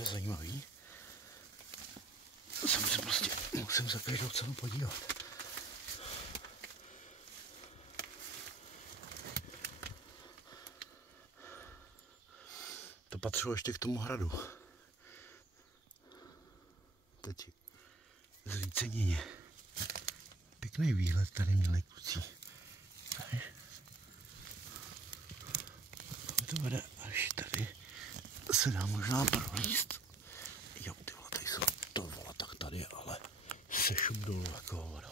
je zajímavý. Musím se každou cenu podívat. To patřilo ještě k tomu hradu. Teď zvícenině. Pěkný výhled tady měli kluci. To vede až tady. Se dá možná prolíst. Jo, ty vole, tady jsou to vole, tak tady je, ale se šup dolů jako voda.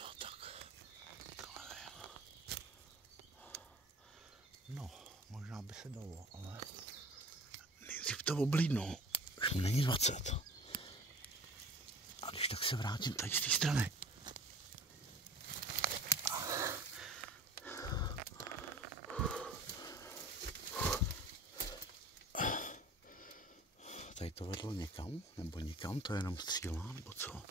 Jo, tak. No, možná by se dalo, ale nejdřív to oblídnu. Už mi není 20. A když tak se vrátím tady z té strany. Tady to vedlo někam, nebo nikam, to je jenom střílná, nebo co?